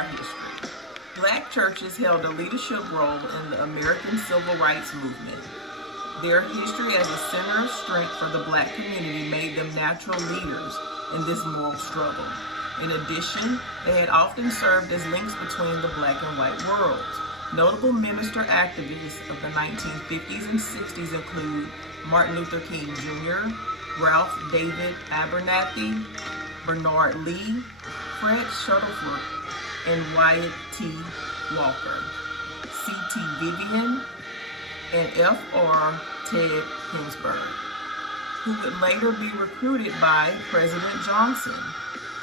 our history. Black churches held a leadership role in the American Civil Rights Movement. Their history as a center of strength for the Black community made them natural leaders in this moral struggle. In addition, they had often served as links between the Black and white worlds. Notable minister activists of the 1950s and 60s include Martin Luther King Jr., Ralph David Abernathy, Bernard Lee, Fred Shuttlesworth, and Wyatt T. Walker, C.T. Vivian, and F.R. Ted Ginsburg, who would later be recruited by President Johnson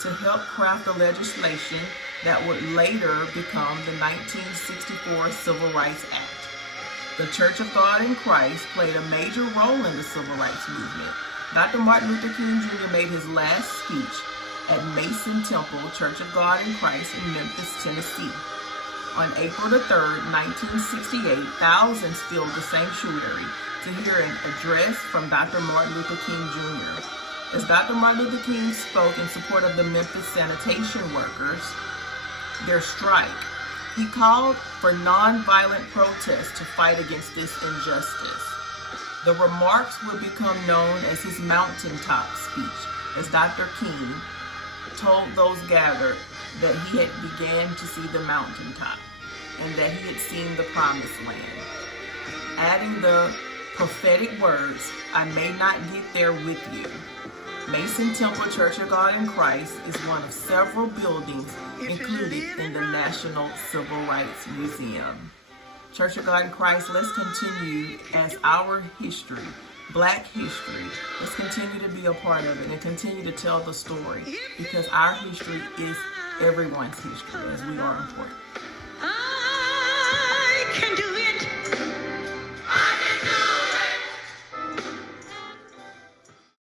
to help craft the legislation that would later become the 1964 Civil Rights Act. The Church of God in Christ played a major role in the Civil Rights Movement. Dr. Martin Luther King Jr. made his last speech at Mason Temple Church of God in Christ in Memphis, Tennessee. On April the 3rd, 1968, thousands filled the sanctuary to hear an address from Dr. Martin Luther King Jr. As Dr. Martin Luther King spoke in support of the Memphis sanitation workers, their strike, he called for nonviolent protests to fight against this injustice. The remarks would become known as his mountaintop speech, as Dr. King told those gathered that he had began to see the mountaintop and that he had seen the promised land, adding the prophetic words, "I may not get there with you." Mason Temple Church of God in Christ is one of several buildings included in the National Civil Rights Museum. Church of God in Christ, let's continue as our history, Black history. Let's continue to be a part of it and continue to tell the story, because our history is everyone's history, as we are important. I can do